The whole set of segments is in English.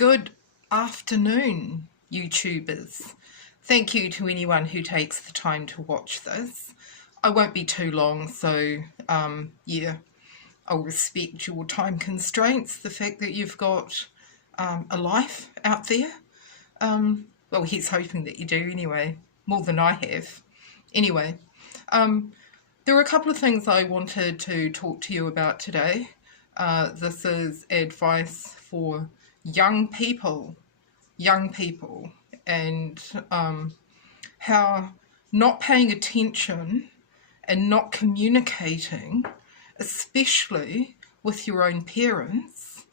Good afternoon, YouTubers. Thank you to anyone who takes the time to watch this. I won't be too long, so I'll respect your time constraints, the fact that you've got a life out there. Well, he's hoping that you do anyway, more than I have. Anyway, there are a couple of things I wanted to talk to you about today. This is advice for young people, and how not paying attention and not communicating, especially with your own parents,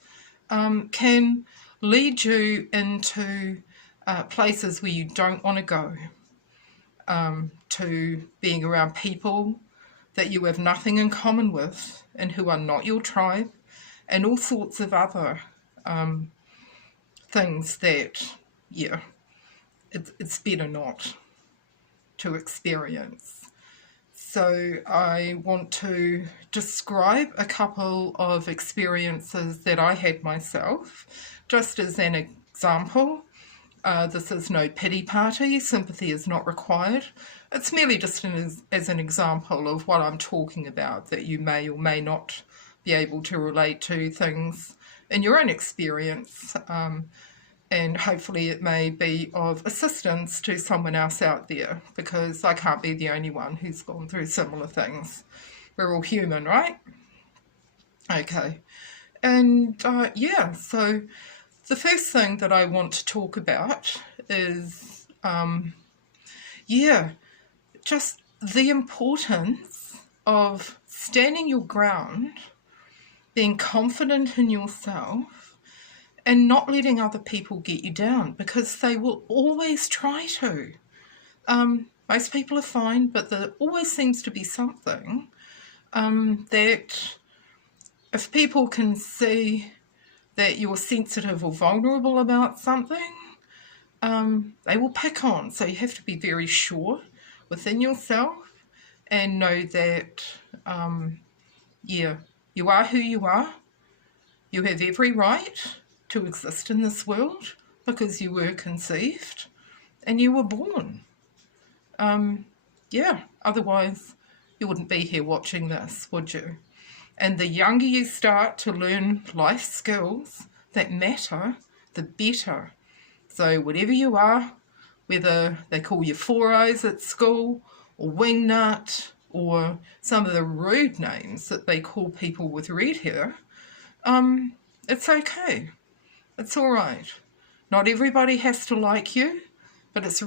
can lead you into places where you don't want to go, to being around people that you have nothing in common with and who are not your tribe, and all sorts of other things that, it's better not to experience. So I want to describe a couple of experiences that I had myself, just as an example. This is no pity party, sympathy is not required. It's merely just as an example of what I'm talking about, that you may or may not be able to relate to things in your own experience, and hopefully it may be of assistance to someone else out there, because I can't be the only one who's gone through similar things. We're all human, right? Okay. And so the first thing that I want to talk about is, just the importance of standing your ground, being confident in yourself, and not letting other people get you down, because they will always try to. Most people are fine, but there always seems to be something that if people can see that you're sensitive or vulnerable about something, they will pick on. So you have to be very sure within yourself and know that, you are who you are. You have every right to exist in this world because you were conceived and you were born. Otherwise you wouldn't be here watching this, would you? And the younger you start to learn life skills that matter, the better. So whatever you are, whether they call you Four Eyes at school, or Wingnut, or some of the rude names that they call people with red hair, it's okay. It's all right. Not everybody has to like you, but it's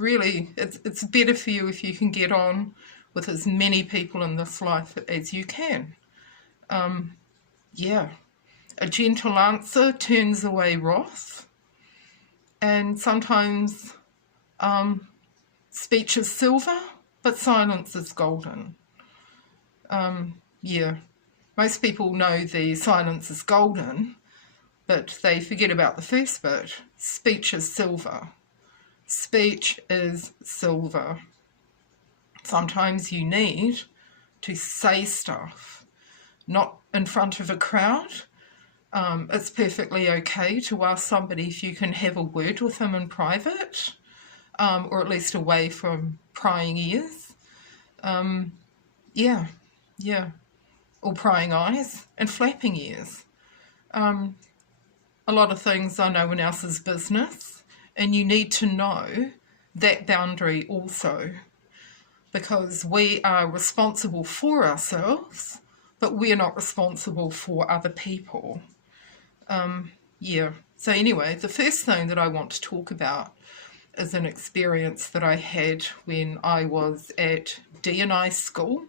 better for you if you can get on with as many people in this life as you can. A gentle answer turns away wrath, and sometimes speech is silver, but silence is golden. Most people know the silence is golden, but they forget about the first bit. Speech is silver. Speech is silver. Sometimes you need to say stuff, not in front of a crowd. It's perfectly okay to ask somebody if you can have a word with them in private, or at least away from prying ears. Or prying eyes and flapping ears. A lot of things are no one else's business, and you need to know that boundary also, because we are responsible for ourselves, but we're not responsible for other people. So anyway, the first thing that I want to talk about is an experience that I had when I was at D&I school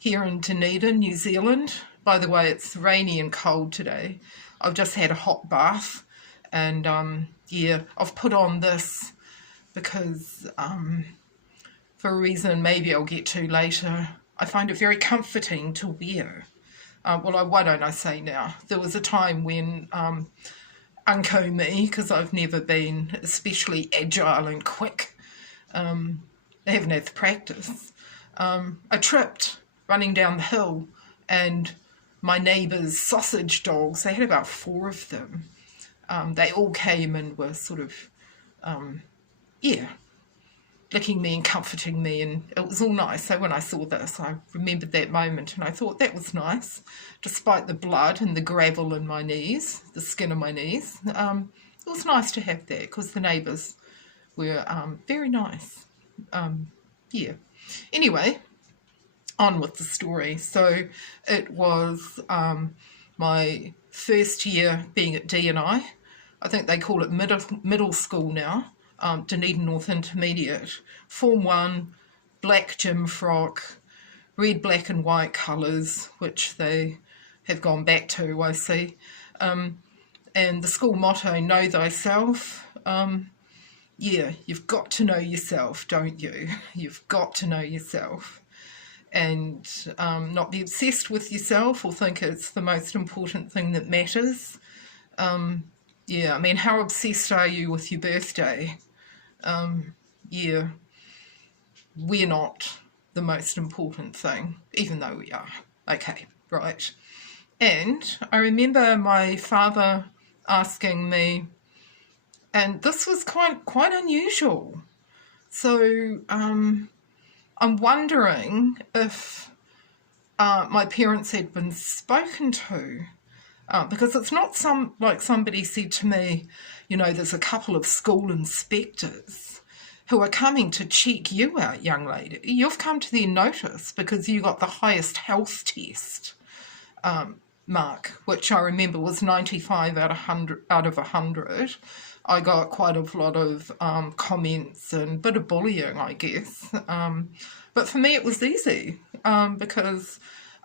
here in Dunedin, New Zealand. By the way, it's rainy and cold today. I've just had a hot bath, and I've put on this because for a reason maybe I'll get to later, I find it very comforting to wear. Why don't I say now? There was a time when Unco me, because I've never been especially agile and quick, I haven't had the practice. I tripped running down the hill, and my neighbour's sausage dogs, they had about 4 of them, They all came and were sort of, yeah, licking me and comforting me, and it was all nice. So when I saw this, I remembered that moment and I thought that was nice, despite the blood and the gravel in my knees, the skin of my knees. It was nice to have that because the neighbours were very nice. Yeah. Anyway, on with the story. So it was my first year being at D&I. I think they call it middle school now. Dunedin North Intermediate, Form 1, black gym frock, red, black and white colours, which they have gone back to, I see. And the school motto, know thyself. Yeah, you've got to know yourself, don't you? You've got to know yourself and not be obsessed with yourself or think it's the most important thing that matters. Yeah, I mean, how obsessed are you with your birthday? Yeah, we're not the most important thing, even though we are. Okay, right. And I remember my father asking me, and this was quite unusual. So I'm wondering if my parents had been spoken to. Because it's not like somebody said to me, you know, there's a couple of school inspectors who are coming to check you out, young lady. You've come to their notice because you got the highest health test mark, which I remember was 95 out of 100. I got quite a lot of comments and a bit of bullying, I guess. But for me it was easy because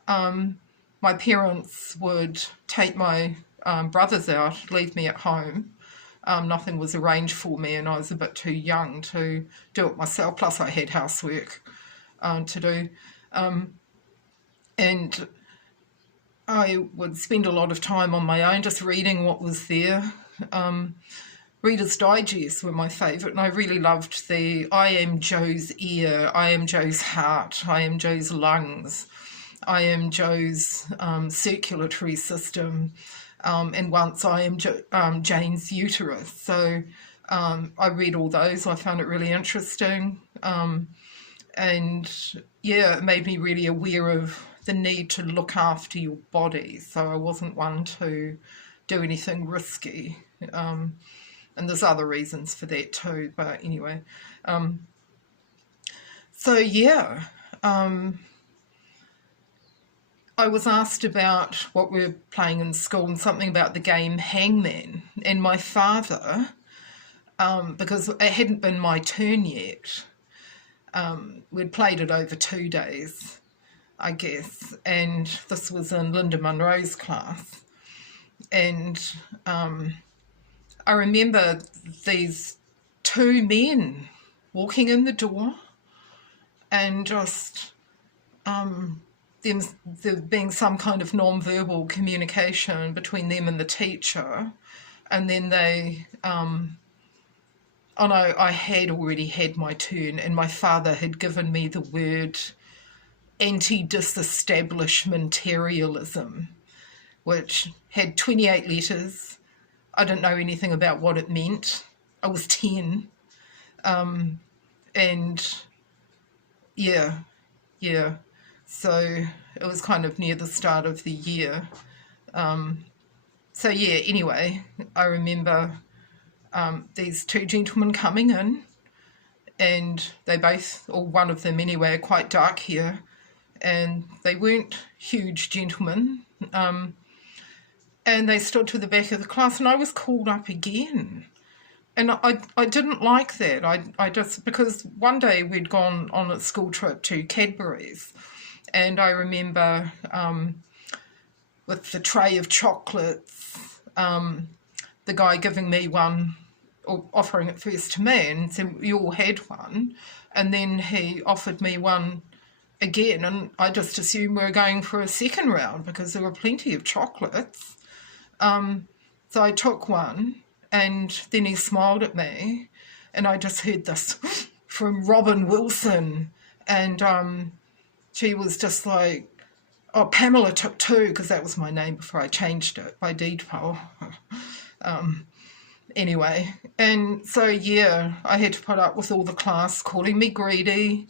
my parents would take my brothers out, leave me at home. Nothing was arranged for me and I was a bit too young to do it myself. Plus I had housework to do. And I would spend a lot of time on my own just reading what was there. Reader's Digest were my favourite, and I really loved the I am Joe's ear, I am Joe's heart, I am Joe's lungs, I am Joe's circulatory system, and once I am Jane's uterus. So I read all those. I found it really interesting. And yeah, it made me really aware of the need to look after your body. So I wasn't one to do anything risky. And there's other reasons for that too. But anyway, so yeah, I was asked about what we were playing in school and something about the game Hangman. And my father, because it hadn't been my turn yet, we'd played it over 2 days, I guess. And this was in Linda Munro's class. And I remember these two men walking in the door and just there being some kind of non-verbal communication between them and the teacher, and then they I had already had my turn and my father had given me the word anti-disestablishmentarianism, which had 28 letters. I didn't know anything about what it meant. I was 10. And yeah. So it was kind of near the start of the year. So yeah, anyway, I remember these two gentlemen coming in, and they both, or one of them anyway, are quite dark hair, and they weren't huge gentlemen. And they stood to the back of the class, and I was called up again. And I didn't like that. I just, because one day we'd gone on a school trip to Cadbury's, and I remember with the tray of chocolates, the guy giving me one, or offering it first to me, and said, you all had one, and then he offered me one again, and I just assumed we were going for a second round because there were plenty of chocolates. So I took one, and then he smiled at me, and I just heard this from Robin Wilson, and she was just like, oh, Pamela took two, because that was my name before I changed it by deed poll. Anyway, and so yeah, I had to put up with all the class calling me greedy,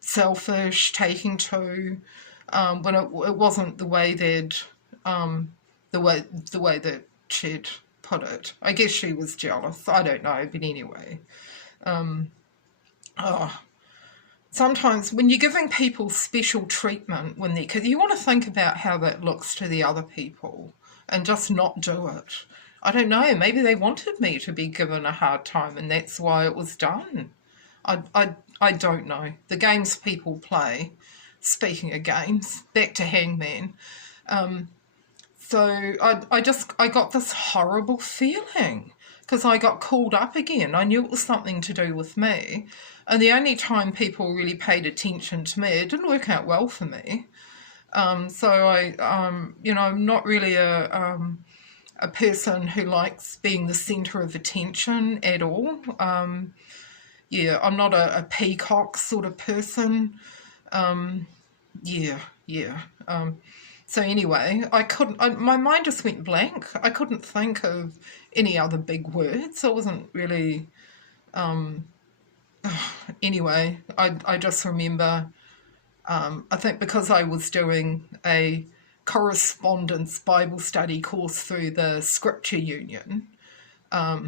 selfish, taking two, when it wasn't the way um, the way that she'd put it. I guess she was jealous. I don't know, but anyway, oh, sometimes when you're giving people special treatment when they, because you want to think about how that looks to the other people and just not do it. I don't know, maybe they wanted me to be given a hard time and that's why it was done. I don't know. The games people play, speaking of games, back to Hangman. So I got this horrible feeling because I got called up again. I knew it was something to do with me. And the only time people really paid attention to me, it didn't work out well for me. So I'm not really a person who likes being the centre of attention at all. Yeah, I'm not a peacock sort of person. Yeah. So anyway, my mind just went blank. I couldn't think of any other big words. I wasn't really, anyway, I just remember, I think because I was doing a correspondence Bible study course through the Scripture Union, I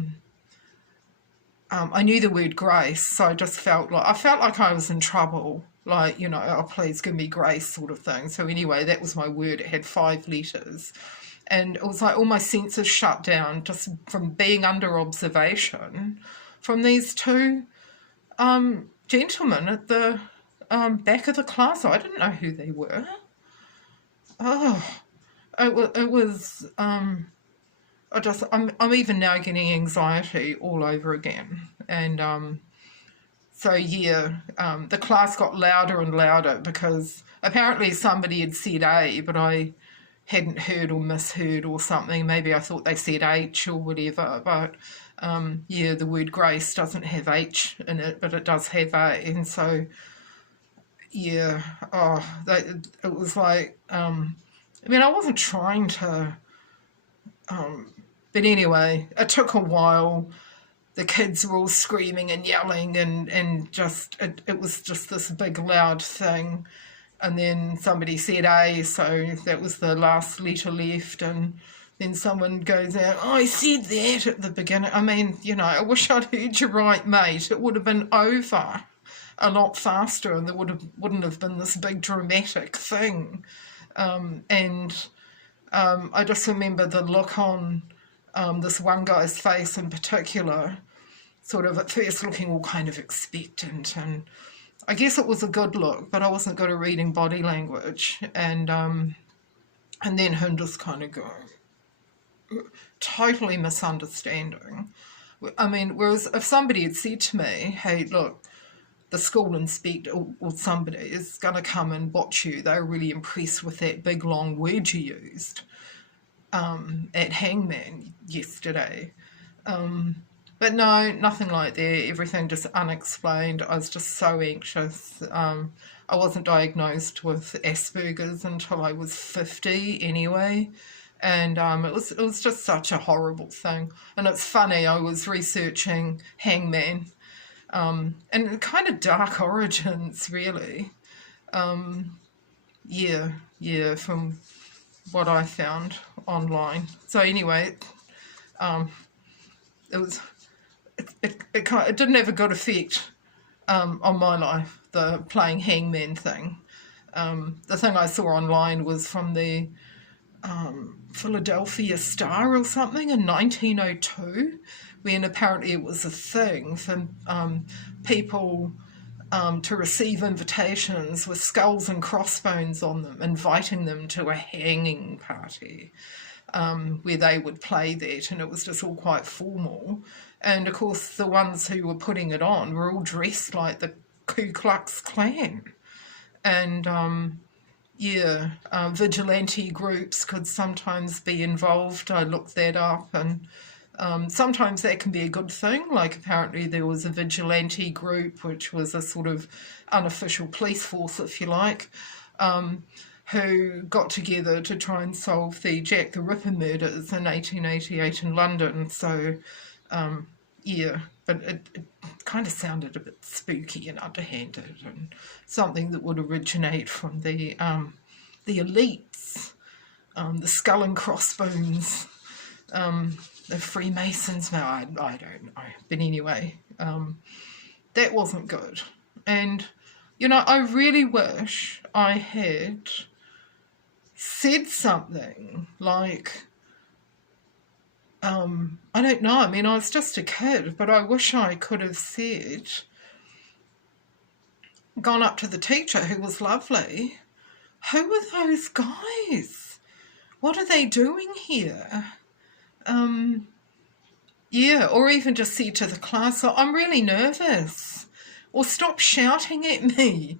knew the word grace, so I just felt like I was in trouble, like, oh, please give me grace sort of thing. So anyway, that was my word. It had 5 letters. And it was like all my senses shut down just from being under observation from these 2 gentlemen at the back of the class. I didn't know who they were. Oh, it was I'm even now getting anxiety all over again. And so yeah, the class got louder and louder because apparently somebody had said A, but I hadn't heard or misheard or something. Maybe I thought they said H or whatever. But yeah, the word grace doesn't have H in it, but it does have A. And so yeah, it was like, I wasn't trying to, but anyway, it took a while. The kids were all screaming and yelling and just, it was just this big loud thing. And then somebody said A, so that was the last letter left. And then someone goes out, oh, I said that at the beginning. I wish I'd heard you right, mate. It would have been over a lot faster and there wouldn't have been this big dramatic thing. I just remember the look on this one guy's face in particular, sort of at first looking all kind of expectant, and I guess it was a good look, but I wasn't good at reading body language, and then him just kind of going, totally misunderstanding. Whereas if somebody had said to me, hey, look, the school inspector or somebody is going to come and watch you, they were really impressed with that big long word you used at Hangman yesterday. But no, nothing like that. Everything just unexplained. I was just so anxious. I wasn't diagnosed with Asperger's until I was 50 anyway. And it was just such a horrible thing. And it's funny, I was researching Hangman and kind of dark origins, really. Yeah, from what I found online. So anyway, it didn't have a good effect on my life, the playing Hangman thing. The thing I saw online was from the Philadelphia Star or something in 1902, when apparently it was a thing for people to receive invitations with skulls and crossbones on them, inviting them to a hanging party where they would play that, and it was just all quite formal. And of course the ones who were putting it on were all dressed like the Ku Klux Klan. And vigilante groups could sometimes be involved. I looked that up, and sometimes that can be a good thing. Like apparently there was a vigilante group, which was a sort of unofficial police force, if you like, who got together to try and solve the Jack the Ripper murders in 1888 in London. So, yeah, but it kind of sounded a bit spooky and underhanded, and something that would originate from the elites, the skull and crossbones, the Freemasons. No, I don't know. But anyway, that wasn't good. And, you know, I really wish I had said something like, I don't know, I mean, I was just a kid, but I wish I could have said, gone up to the teacher, who was lovely, who are those guys? What are they doing here? Yeah, or even just said to the class, oh, I'm really nervous, or stop shouting at me.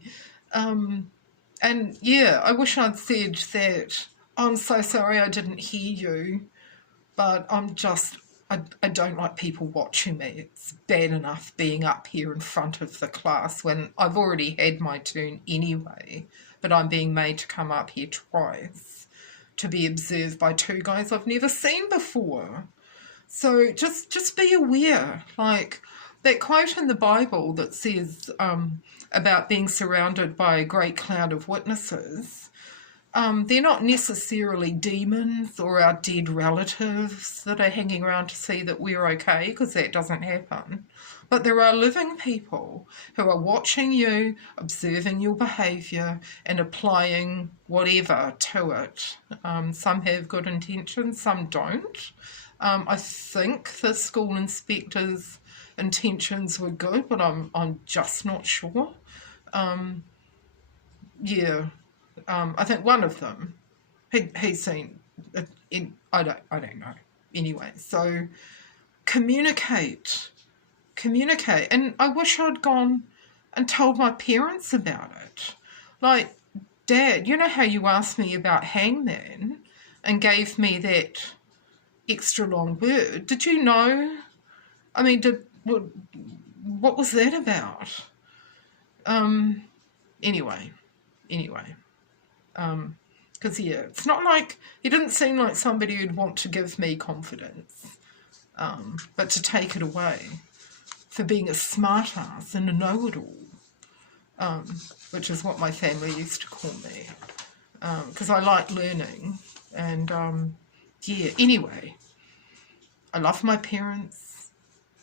And yeah, I wish I'd said that, I'm so sorry I didn't hear you, but I don't like people watching me. It's bad enough being up here in front of the class when I've already had my turn anyway, but I'm being made to come up here twice to be observed by two guys I've never seen before. So just be aware, like that quote in the Bible that says about being surrounded by a great cloud of witnesses. They're not necessarily demons or our dead relatives that are hanging around to see that we're okay, because that doesn't happen. But there are living people who are watching you, observing your behaviour and applying whatever to it. Some have good intentions, some don't. I think the school inspector's intentions were good, but I'm just not sure. Yeah. I think one of them, he's seen it in, I don't know. Anyway, so communicate. And I wish I'd gone and told my parents about it. Like, Dad, you know how you asked me about hangman and gave me that extra long word? Did you know? I mean, what was that about? Anyway. Because, yeah, it's not like, he didn't seem like somebody who'd want to give me confidence, but to take it away for being a smart-ass and a know-it-all, which is what my family used to call me, because I like learning. And, yeah, anyway, I love my parents.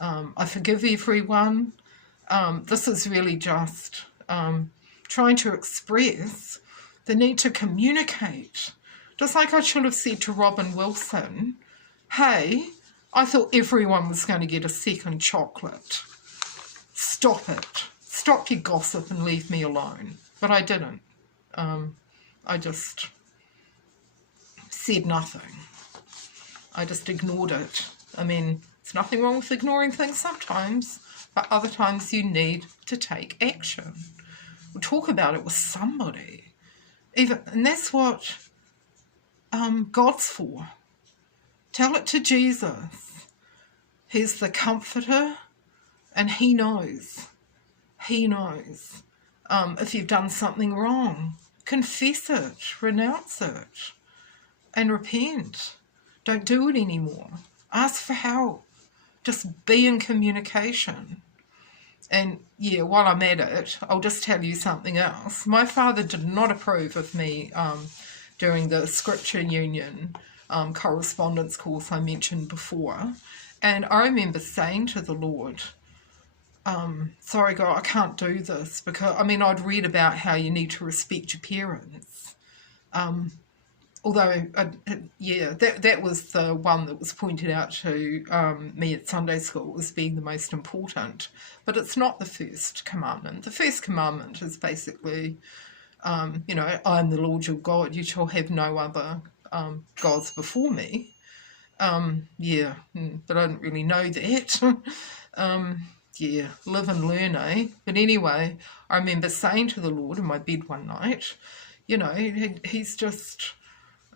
I forgive everyone. This is really just trying to express the need to communicate. Just like I should have said to Robin Wilson, hey, I thought everyone was going to get a second chocolate. Stop it. Stop your gossip and leave me alone. But I didn't. I just said nothing. I just ignored it. I mean, there's nothing wrong with ignoring things sometimes, but other times you need to take action. Or talk about it with somebody. And that's what God's for. Tell it to Jesus. He's the comforter, and he knows. He knows. If you've done something wrong, confess it, renounce it, and repent. Don't do it anymore. Ask for help. Just be in communication. And yeah, while I'm at it, I'll just tell you something else. My father did not approve of me doing the Scripture Union correspondence course I mentioned before. And I remember saying to the Lord, sorry God, I can't do this, because, I mean, I'd read about how you need to respect your parents. Although, yeah, that was the one that was pointed out to me at Sunday school as being the most important. But it's not the first commandment. The first commandment is basically, you know, I am the Lord your God. You shall have no other gods before me. Yeah, but I didn't really know that. Yeah, live and learn, eh? But anyway, I remember saying to the Lord in my bed one night, you know, he's just...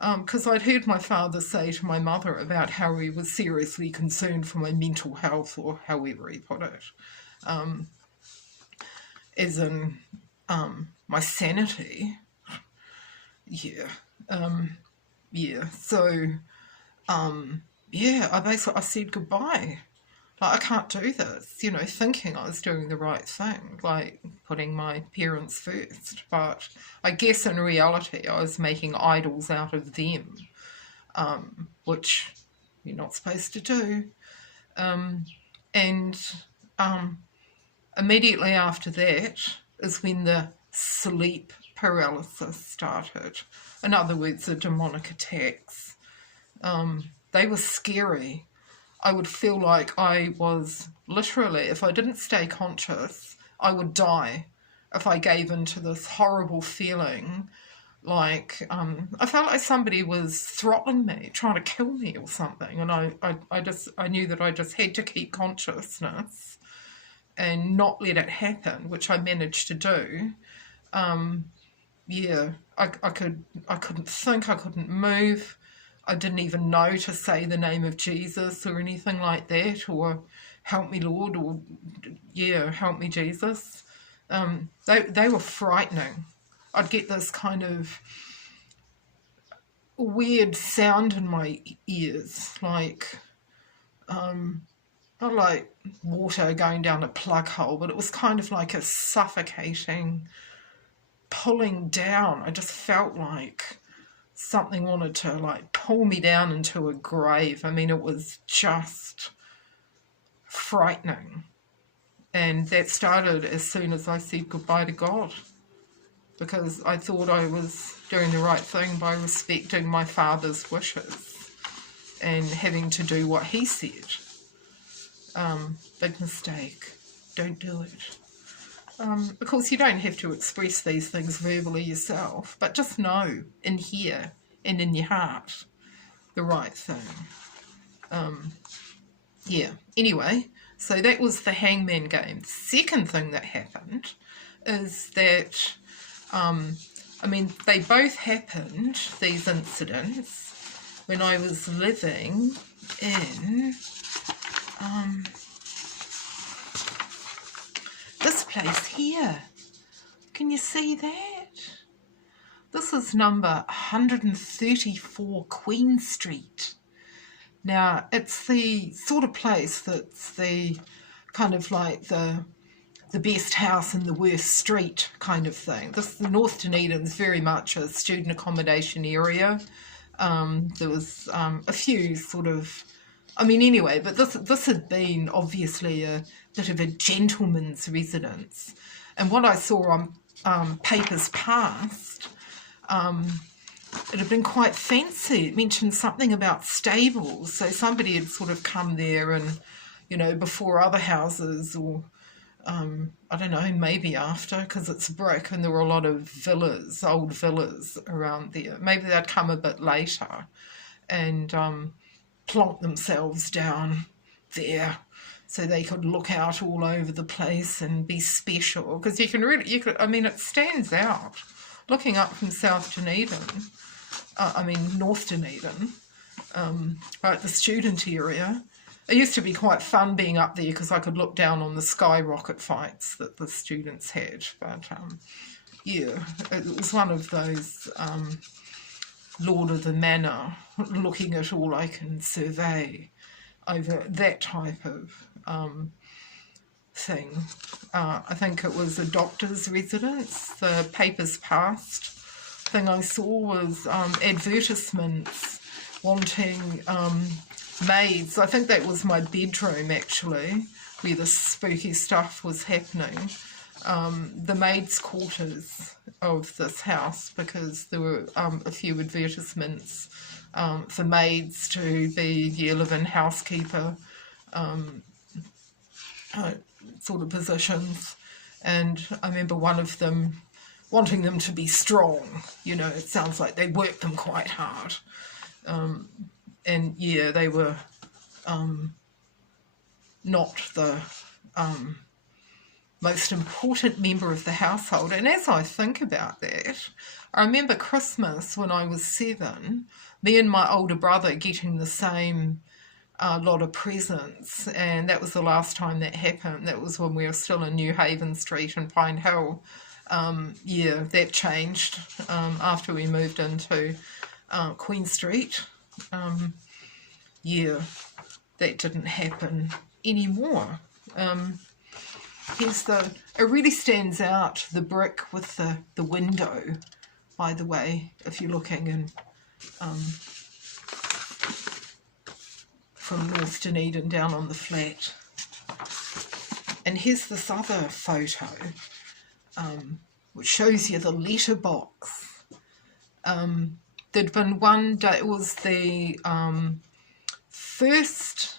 because I'd heard my father say to my mother about how he was seriously concerned for my mental health, or however he put it, as in my sanity. yeah, yeah. So, yeah, I said goodbye. Like, I can't do this, thinking I was doing the right thing, like putting my parents first. But I guess in reality, I was making idols out of them, which you're not supposed to do. And um, immediately after that is when the sleep paralysis started. In other words, the demonic attacks. They were scary. I would feel like I was literally, if I didn't stay conscious, I would die if I gave into this horrible feeling. Like, I felt like somebody was throttling me, trying to kill me or something. And I knew that I just had to keep consciousness and not let it happen, which I managed to do. Yeah, I couldn't think, I couldn't move. I didn't even know to say the name of Jesus or anything like that, or help me Lord, or yeah, help me Jesus. They were frightening. I'd get this kind of weird sound in my ears, like not like water going down a plug hole, but it was kind of like a suffocating pulling down. I just felt like something wanted to like pull me down into a grave. I mean, it was just frightening. And that started as soon as I said goodbye to God, because I thought I was doing the right thing by respecting my father's wishes and having to do what he said. Big mistake. Don't do it. Of course, you don't have to express these things verbally yourself, but just know in here and in your heart the right thing. Yeah, anyway, so that was the hangman game. The second thing that happened is that, they both happened, these incidents, when I was living in this place here. Can you see that? This is number 134 Queen Street. Now, it's the sort of place that's the kind of like the best house in the worst street kind of thing. North Dunedin's very much a student accommodation area. There was a few sort of, anyway, but this had been obviously a bit of a gentleman's residence. And what I saw on Papers Past, it had been quite fancy. It mentioned something about stables. So somebody had sort of come there and, before other houses, or I don't know, maybe after, because it's brick and there were a lot of villas, old villas around there. Maybe they'd come a bit later and plonk themselves down there so they could look out all over the place and be special. Because it stands out. Looking up from South Dunedin, North Dunedin, right, the student area. It used to be quite fun being up there because I could look down on the skyrocket fights that the students had. But, yeah, it was one of those Lord of the Manor, looking at all I can survey over that type of thing. I think it was a doctor's residence. The Papers Past thing I saw was advertisements wanting maids. I think that was my bedroom, actually, where the spooky stuff was happening. The maids' quarters of this house, because there were a few advertisements for maids to be live-in housekeeper sort of positions. And I remember one of them wanting them to be strong. It sounds like they worked them quite hard. And yeah, they were not the most important member of the household. And as I think about that, I remember Christmas when I was 7, me and my older brother getting the same lot of presents, and that was the last time that happened. That was when we were still in New Haven Street in Pine Hill. Yeah, that changed after we moved into Queen Street. Yeah, that didn't happen anymore. It really stands out, the brick with the window, by the way, if you're looking in from North Dunedin down on the flat. And here's this other photo, which shows you the letterbox. There'd been one day, it was the first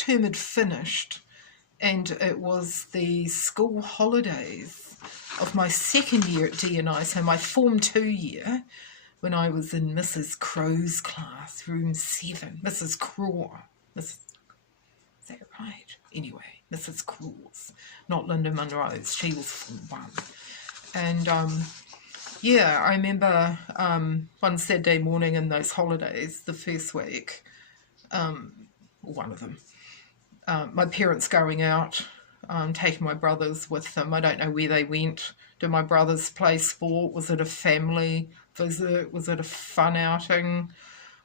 term had finished, and it was the school holidays of my second year at D&I, so my Form 2 year, when I was in Mrs. Crow's class, room 7. Mrs. Craw. Is that right? Anyway, Mrs. Craw's, not Linda Munro's. She was Form 1. And yeah, I remember one Saturday morning in those holidays, the first week, one of them, my parents going out, taking my brothers with them. I don't know where they went. Did my brothers play sport? Was it a family visit? Was it a fun outing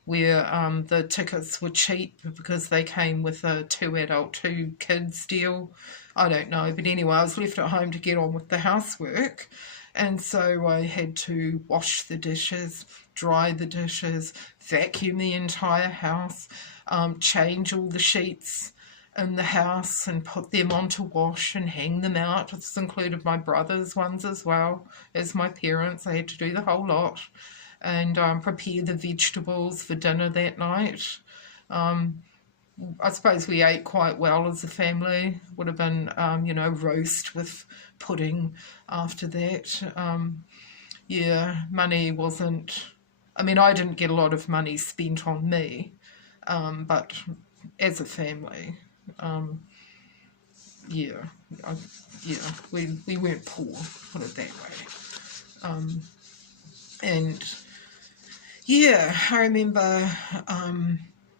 where the tickets were cheap because they came with a 2 adult, 2 kids deal? I don't know. But anyway, I was left at home to get on with the housework. And so I had to wash the dishes, dry the dishes, vacuum the entire house, change all the sheets in the house and put them on to wash and hang them out. This included my brother's ones as well as my parents. I had to do the whole lot and prepare the vegetables for dinner that night. I suppose we ate quite well as a family. Would have been, roast with pudding after that. Yeah, money wasn't... I mean, I didn't get a lot of money spent on me, but as a family, we weren't poor, put it that way. And yeah, I remember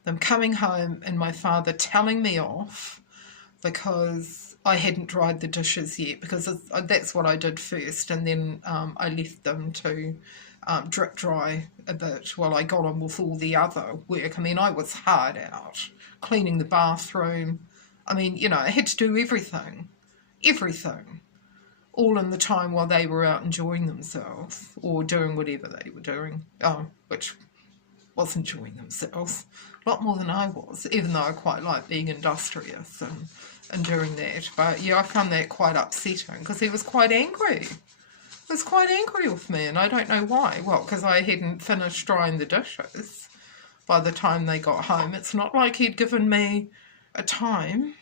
them coming home and my father telling me off because I hadn't dried the dishes yet, because that's what I did first, and then I left them to drip dry a bit while I got on with all the other work. I mean, I was hard out, cleaning the bathroom. I mean, I had to do everything, all in the time while they were out enjoying themselves or doing whatever they were doing, which was enjoying themselves a lot more than I was, even though I quite like being industrious and doing that. But yeah, I found that quite upsetting because he was quite angry. He was quite angry with me, and I don't know why. Well, because I hadn't finished drying the dishes by the time they got home. It's not like he'd given me a time.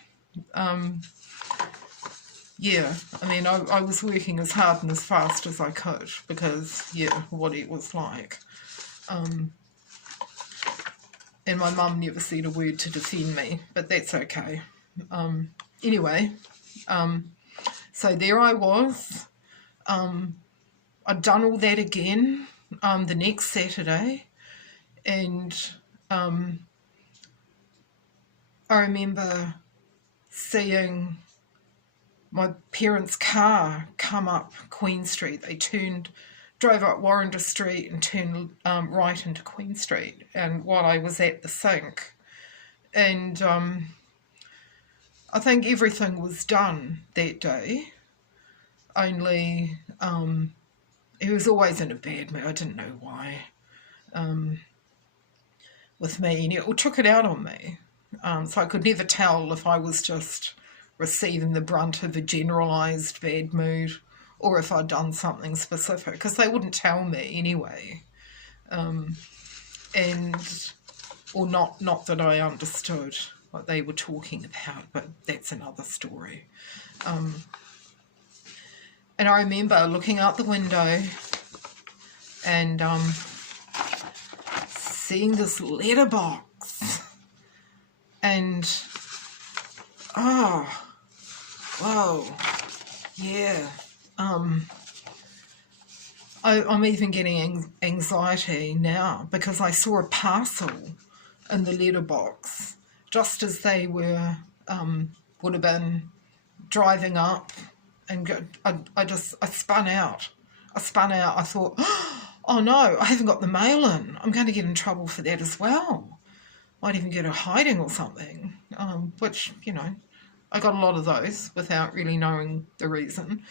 Yeah, I mean, I was working as hard and as fast as I could because, yeah, what it was like. And my mum never said a word to defend me, but that's okay. Anyway, so there I was. I'd done all that again the next Saturday, and I remember seeing my parents' car come up Queen Street. They drove up Warrender Street and turned right into Queen Street, and while I was at the sink. And I think everything was done that day, only he was always in a bad mood. I didn't know why, with me, and it took it out on me. So I could never tell if I was just receiving the brunt of a generalised bad mood or if I'd done something specific, because they wouldn't tell me anyway. Or not that I understood what they were talking about, but that's another story. And I remember looking out the window and seeing this letterbox, and whoa, yeah. I'm even getting anxiety now because I saw a parcel in the letterbox just as they were would have been driving up and I spun out. I thought, oh no, I haven't got the mail in. I'm going to get in trouble for that as well. Might even get a hiding or something, which, I got a lot of those without really knowing the reason.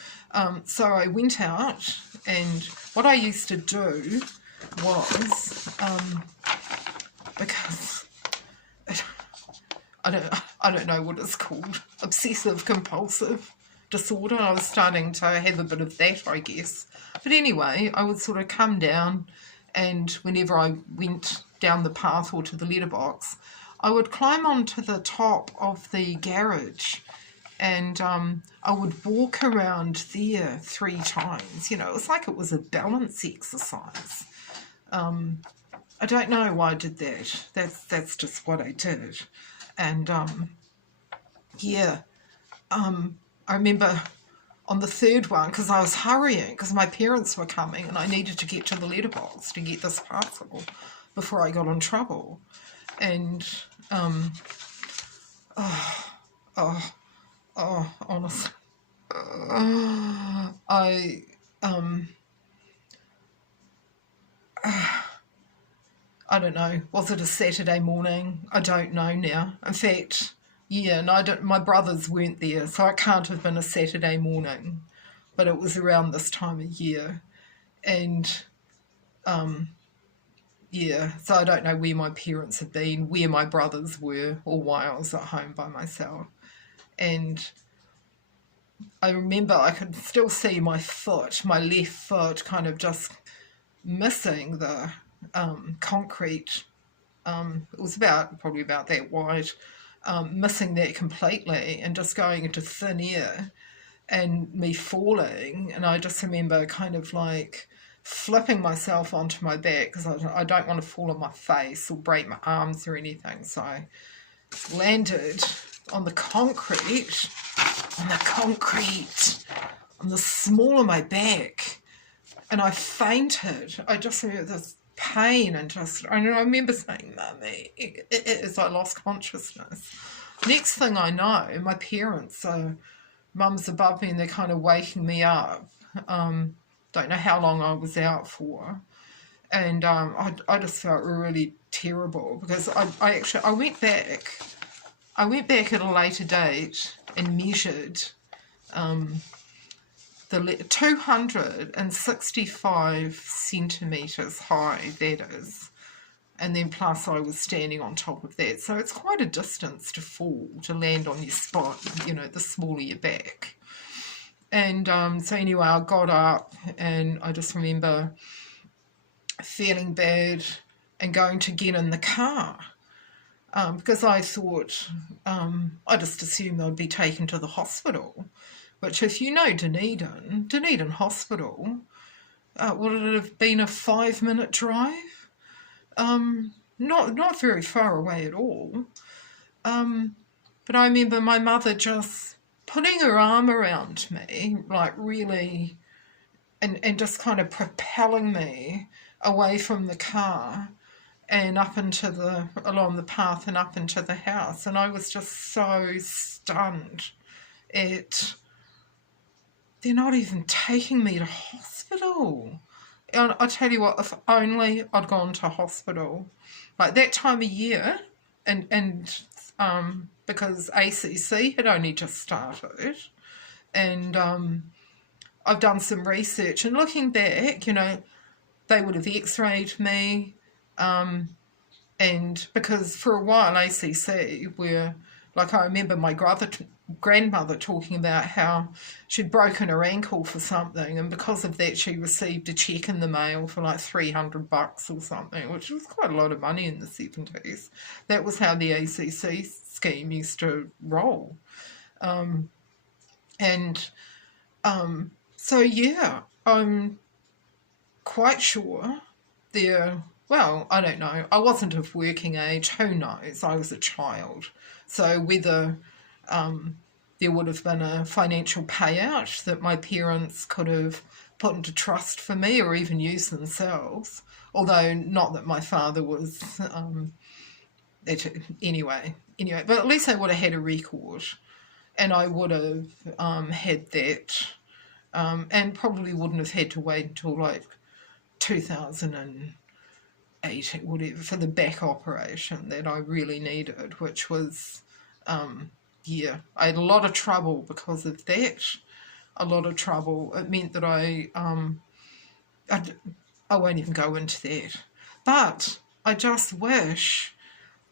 So I went out, and what I used to do was, because I don't know what it's called, obsessive compulsive disorder. I was starting to have a bit of that, I guess. But anyway, I would sort of come down, and whenever I went down the path or to the letterbox, I would climb onto the top of the garage, and I would walk around there 3 times. It was like it was a balance exercise. I don't know why I did that. That's just what I did. And I remember on the 3rd one, because I was hurrying, because my parents were coming and I needed to get to the letterbox to get this parcel before I got in trouble. And, honestly, I don't know, was it a Saturday morning? I don't know now. In fact, no, my brothers weren't there, so it can't have been a Saturday morning, but it was around this time of year. And, so I don't know where my parents had been, where my brothers were, or why I was at home by myself. And I remember I could still see my left foot, kind of just missing the concrete. It was probably about that wide, missing that completely, and just going into thin air and me falling. And I just remember kind of like flipping myself onto my back, because I don't want to fall on my face or break my arms or anything. So I landed on the concrete, on the small of my back, and I fainted. I just remember this pain, and I remember saying, "Mummy," as I lost consciousness. Next thing I know, my parents, Mum's above me, and they're kind of waking me up. Don't know how long I was out for, and I just felt really terrible, because I went back at a later date and measured the 265 centimetres high, that is, and then plus I was standing on top of that, so it's quite a distance to fall, to land on your spot, the smaller your back. And so anyway, I got up, and I just remember feeling bad and going to get in the car, because I thought, I just assumed I'd be taken to the hospital, which, if you know Dunedin Hospital, would it have been a 5-minute drive? Not very far away at all. But I remember my mother just putting her arm around me, like really, and just kind of propelling me away from the car and up along the path and up into the house. And I was just so stunned at, they're not even taking me to hospital. And I tell you what, if only I'd gone to hospital, like that time of year, and because ACC had only just started, and I've done some research, and looking back, they would have x-rayed me, and because for a while ACC were, like, I remember my grandmother talking about how she'd broken her ankle for something, and because of that she received a cheque in the mail for like $300 or something, which was quite a lot of money in the 70s. That was how the ACC scheme used to roll. So yeah, I'm quite sure well, I don't know, I wasn't of working age, who knows, I was a child, so whether there would have been a financial payout that my parents could have put into trust for me, or even used themselves, although not that my father was, anyway, but at least they would have had a record. and I would have had that, and probably wouldn't have had to wait until like 2008, whatever, for the back operation that I really needed, which was, yeah, I had a lot of trouble because of that. A lot of trouble. It meant that I won't even go into that. But I just wish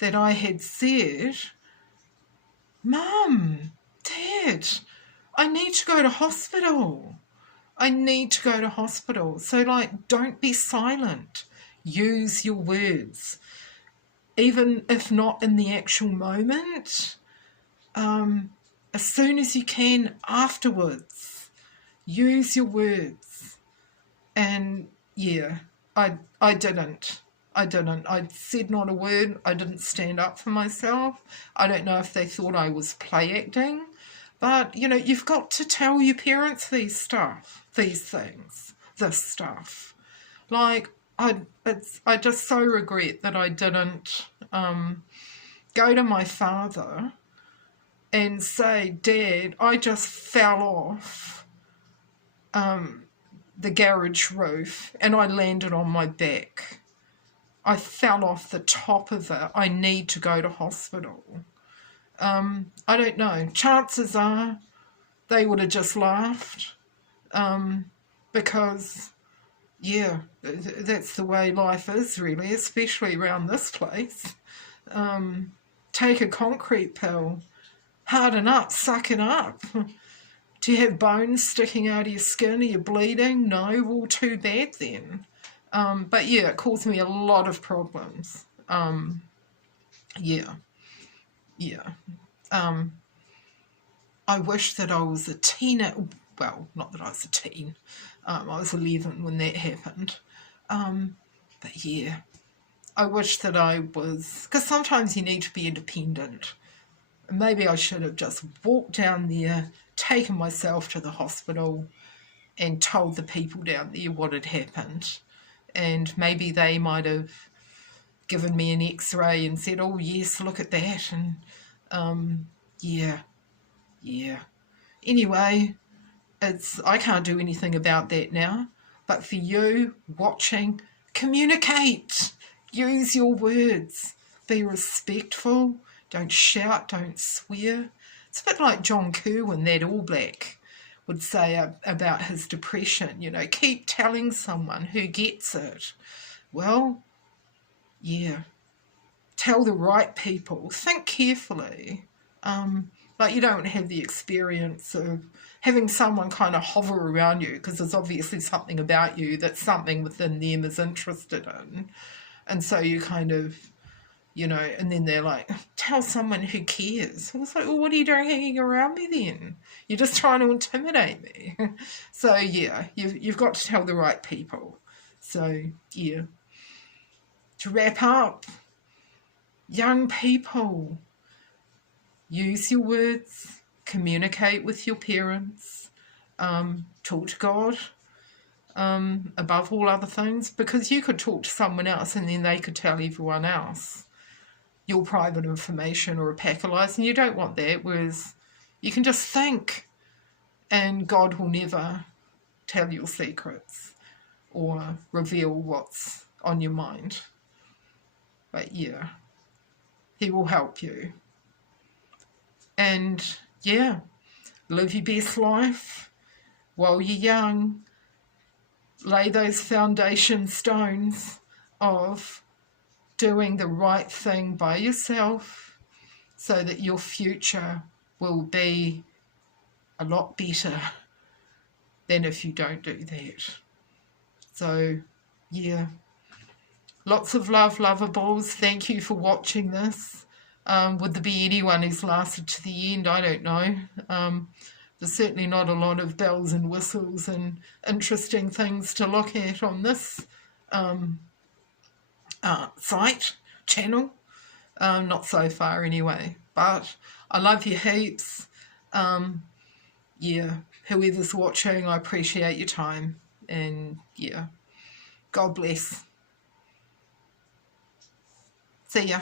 that I had said, Mum, Dad, I need to go to hospital. I need to go to hospital. So, like, don't be silent. Use your words. Even if not in the actual moment, as soon as you can afterwards, use your words. And yeah, I didn't. I said not a word. I didn't stand up for myself. I don't know if they thought I was play acting, but you know, you've got to tell your parents these things, this stuff. Like, I just so regret that I didn't go to my father and say, Dad, I just fell off the garage roof and I landed on my back. I fell off the top of it. I need to go to hospital. I don't know. Chances are they would have just laughed because, yeah, that's the way life is really, especially around this place. Take a concrete pill. Harden up, suck it up. Do you have bones sticking out of your skin? Are you bleeding? No? Well, too bad then. But yeah, it caused me a lot of problems. Yeah. I wish that I was a teenager. Well, not that I was a teen. I was 11 when that happened. But yeah, I wish that I was, because sometimes you need to be independent. Maybe I should have just walked down there, taken myself to the hospital and told the people down there what had happened. And maybe they might have given me an x-ray and said, oh yes, look at that. And yeah. Anyway, I can't do anything about that now. But for you watching, communicate. Use your words. Be respectful. Don't shout, don't swear. It's a bit like John Kerwin, that All Black, would say about his depression. You know, keep telling someone who gets it. Well, yeah, tell the right people. Think carefully. Like, you don't have the experience of having someone kind of hover around you because there's obviously something about you that something within them is interested in. And so you kind of, you know, and then they're like, tell someone who cares. I was like, well, what are you doing hanging around me then? You're just trying to intimidate me. So, yeah, you've got to tell the right people. So, yeah. To wrap up, young people, use your words, communicate with your parents, talk to God, above all other things, because you could talk to someone else and then they could tell everyone else your private information or a pack of lies, and you don't want that, whereas you can just think and God will never tell your secrets or reveal what's on your mind. But yeah, he will help you. And yeah, live your best life while you're young. Lay those foundation stones of doing the right thing by yourself so that your future will be a lot better than if you don't do that. So, yeah. Lots of love, lovables. Thank you for watching this. Would there be anyone who's lasted to the end? I don't know. There's certainly not a lot of bells and whistles and interesting things to look at on this channel. Not so far anyway. But I love you heaps. Yeah, whoever's watching, I appreciate your time. And yeah, God bless. See ya.